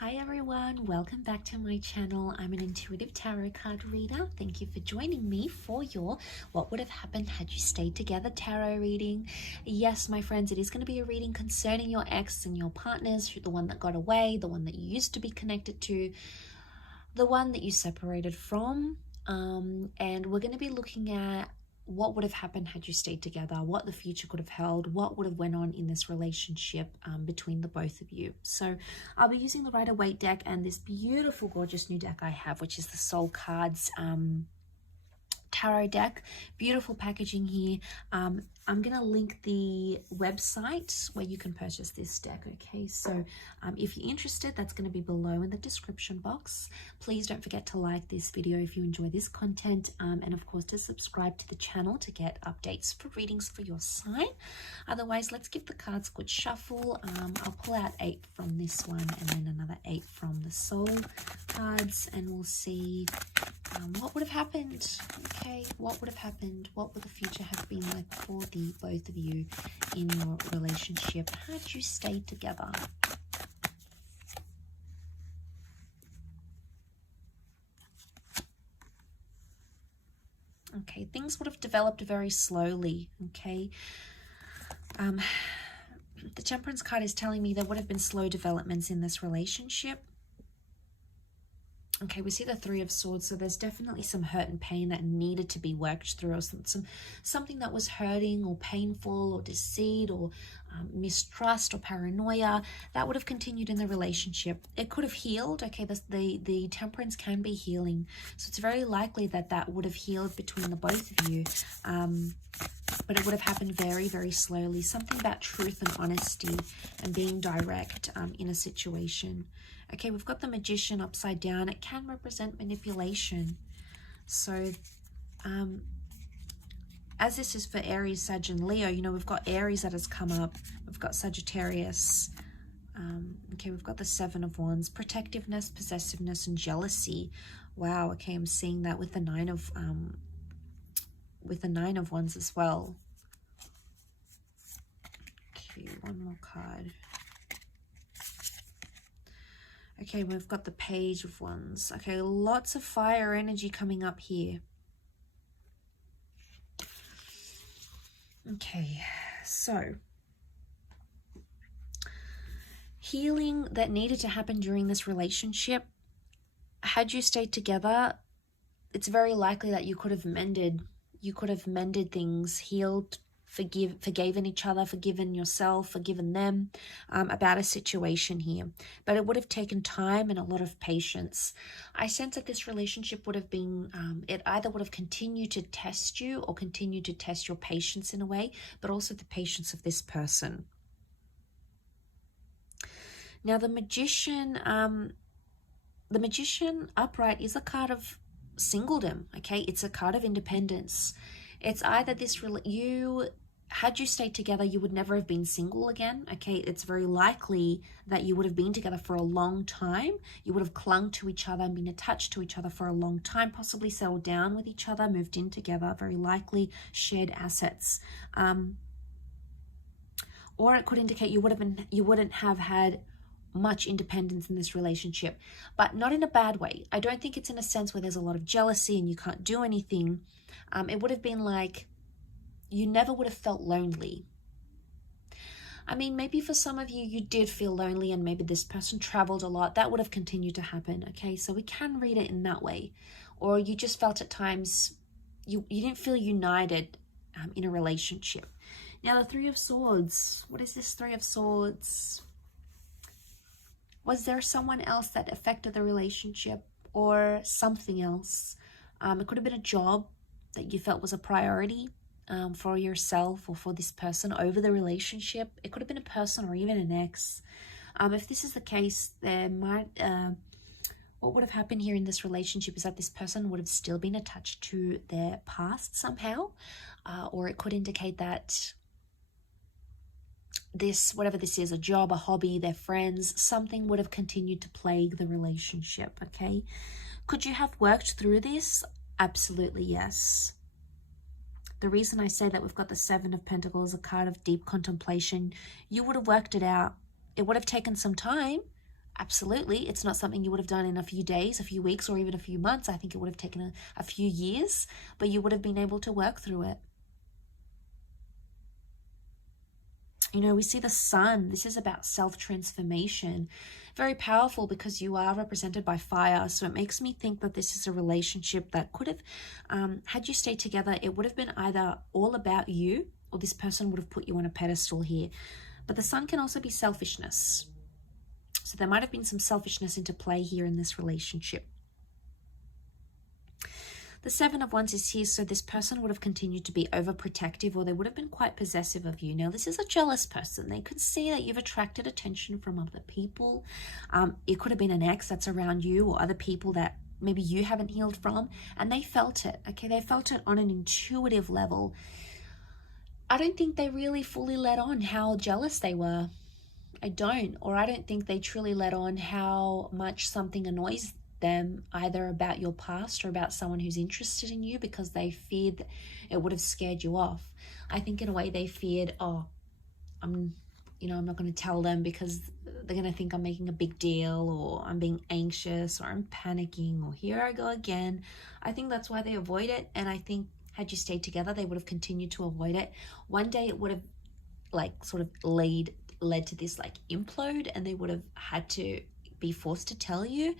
Hi everyone, welcome back to my channel. I'm an intuitive tarot card reader. Thank you for joining me for your What Would Have Happened Had You Stayed Together tarot reading. Yes, my friends, it is going to be a reading concerning your ex and your partners, the one that got away, the one that you used to be connected to, the one that you separated from. And we're going to be looking at what would have happened had you stayed together, what the future could have held, what would have went on in this relationship between the both of you. So I'll be using the Rider-Waite deck and this beautiful, gorgeous new deck I have, which is the Soul Cards tarot deck. Beautiful packaging here. I'm gonna link the website where you can purchase this deck. Okay, so if you're interested, that's going to be below in the description box. Please don't forget to like this video if you enjoy this content, and of course to subscribe to the channel to get updates for readings for your sign. Otherwise, let's give the cards a good shuffle. I'll pull out 8 from this one and then another 8 from the Soul cards, and we'll see what would have happened. Okay, what would have happened? What would the future have been like for the both of you in your relationship had you stayed together? Okay, things would have developed very slowly. Okay, the Temperance card is telling me there would have been slow developments in this relationship. Okay, we see the Three of Swords, so there's definitely some hurt and pain that needed to be worked through, or something that was hurting or painful or deceit or mistrust or paranoia that would have continued in the relationship. It could have healed. Okay, the Temperance can be healing, so it's very likely that that would have healed between the both of you, but it would have happened very, very slowly. Something about truth and honesty and being direct in a situation. Okay, we've got the Magician upside down. It can represent manipulation. So, as this is for Aries, Sag, and Leo, you know, we've got Aries that has come up. We've got Sagittarius. Okay, we've got the Seven of Wands. Protectiveness, possessiveness, and jealousy. Wow, okay, I'm seeing that with the Nine of Wands as well. Okay, one more card. Okay, we've got the Page of Wands. Okay, lots of fire energy coming up here. Okay, so healing that needed to happen during this relationship. Had you stayed together, it's very likely that you could have mended things, healed, forgiven each other, forgiven yourself, forgiven them about a situation here. But it would have taken time and a lot of patience. I sense that this relationship would have been, it either would have continued to test you or continued to test your patience in a way, but also the patience of this person. Now the Magician upright is a card of singledom. Okay, it's a card of independence. It's either had you stayed together, you would never have been single again. Okay, it's very likely that you would have been together for a long time. You would have clung to each other and been attached to each other for a long time, possibly settled down with each other, moved in together, very likely shared assets. Or it could indicate you wouldn't have had much independence in this relationship, but not in a bad way. I don't think it's in a sense where there's a lot of jealousy and you can't do anything. It would have been like you never would have felt lonely. I mean, maybe for some of you, you did feel lonely and maybe this person traveled a lot. That would have continued to happen, okay? So we can read it in that way. Or you just felt at times you didn't feel united in a relationship. Now, the Three of Swords. What is this Three of Swords? Was there someone else that affected the relationship or something else? It could have been a job that you felt was a priority for yourself or for this person over the relationship. It could have been a person or even an ex. If this is the case, there might what would have happened here in this relationship is that this person would have still been attached to their past somehow, or it could indicate that whatever this is, a job, a hobby, their friends, something would have continued to plague the relationship. Okay, could you have worked through this? Absolutely yes. The reason I say that we've got the Seven of Pentacles, a card of deep contemplation, you would have worked it out. It would have taken some time, Absolutely, it's not something you would have done in a few days, a few weeks, or even a few months. I think it would have taken a few years, but you would have been able to work through it. You know, we see the sun. This is about self-transformation. Very powerful because you are represented by fire. So it makes me think that this is a relationship that could have, had you stayed together, it would have been either all about you or this person would have put you on a pedestal here. But the sun can also be selfishness. So there might have been some selfishness into play here in this relationship. The Seven of Wands is here, so this person would have continued to be overprotective, or they would have been quite possessive of you. Now, this is a jealous person. They could see that you've attracted attention from other people. It could have been an ex that's around you or other people that maybe you haven't healed from, and they felt it, okay? They felt it on an intuitive level. I don't think they really fully let on how jealous they were. I don't think they truly let on how much something annoys them, either about your past or about someone who's interested in you, because they feared that it would have scared you off. I think in a way they feared, oh, I'm not going to tell them because they're going to think I'm making a big deal, or I'm being anxious, or I'm panicking, or here I go again. I think that's why they avoid it. And I think had you stayed together, they would have continued to avoid it. One day it would have sort of led to this implode, and they would have had to be forced to tell you.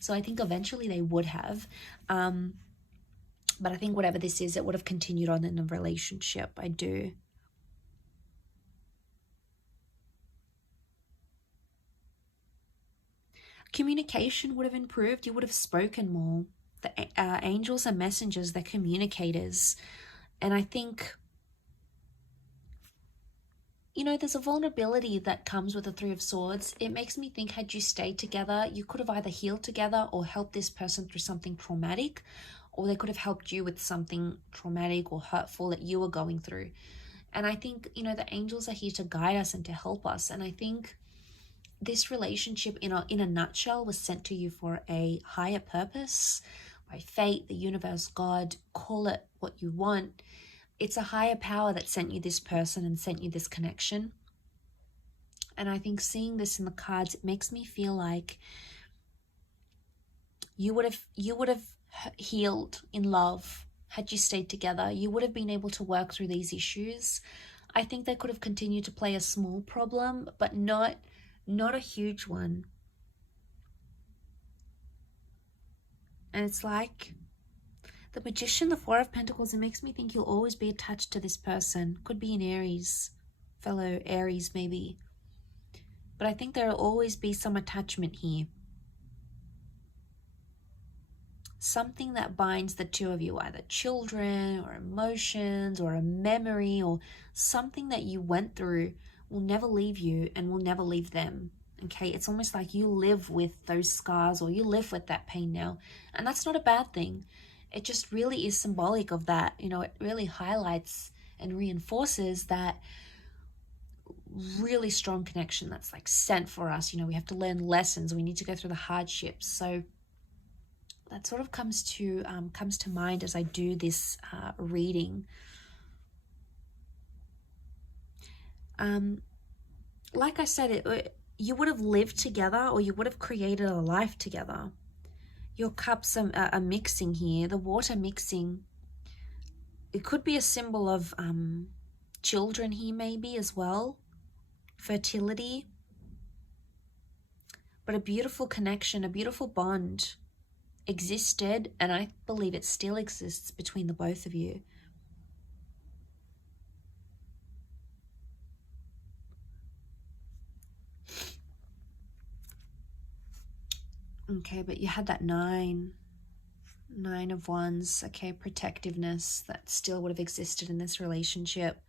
So I think eventually they would have, but I think whatever this is, it would have continued on in a relationship. I do. Communication would have improved. You would have spoken more. The angels are messengers, they're communicators. And I think, you know, there's a vulnerability that comes with the Three of Swords. It makes me think, had you stayed together, you could have either healed together or helped this person through something traumatic, or they could have helped you with something traumatic or hurtful that you were going through. And I think, you know, the angels are here to guide us and to help us. And I think this relationship in a nutshell was sent to you for a higher purpose, by fate, the universe, God, call it what you want. It's a higher power that sent you this person and sent you this connection. And I think seeing this in the cards, it makes me feel like you would have healed in love had you stayed together. You would have been able to work through these issues. I think they could have continued to play a small problem, but not a huge one. And it's like the Magician, the Four of Pentacles, it makes me think you'll always be attached to this person. Could be an Aries, fellow Aries maybe. But I think there will always be some attachment here. Something that binds the two of you, either children or emotions or a memory or something that you went through will never leave you and will never leave them. Okay, it's almost like you live with those scars, or you live with that pain now. And that's not a bad thing. It just really is symbolic of that. You know, it really highlights and reinforces that really strong connection that's sent for us. You know, we have to learn lessons. We need to go through the hardships. So that sort of comes to mind as I do this reading. Like I said, you would have lived together, or you would have created a life together. Your cups are mixing here. The water mixing. It could be a symbol of children here maybe as well. Fertility. But a beautiful connection, a beautiful bond existed, and I believe it still exists between the both of you. Okay, but you had that Nine of Wands. Okay, protectiveness that still would have existed in this relationship.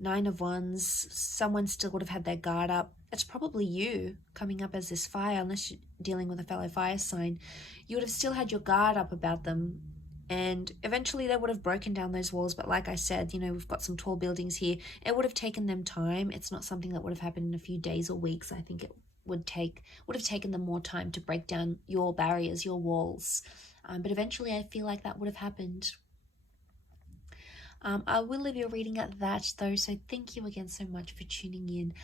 Nine of Wands, someone still would have had their guard up. It's probably you coming up as this fire, unless you're dealing with a fellow fire sign. You would have still had your guard up about them, and eventually they would have broken down those walls. But like I said, you know, we've got some tall buildings here. It would have taken them time. It's not something that would have happened in a few days or weeks. I think it would have taken them more time to break down your barriers, your walls. But eventually I feel like that would have happened. I will leave your reading at that though, so thank you again so much for tuning in.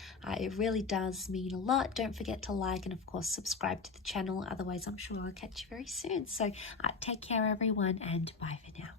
It really does mean a lot. Don't forget to like and of course subscribe to the channel, otherwise I'm sure I'll catch you very soon. So take care everyone, and bye for now.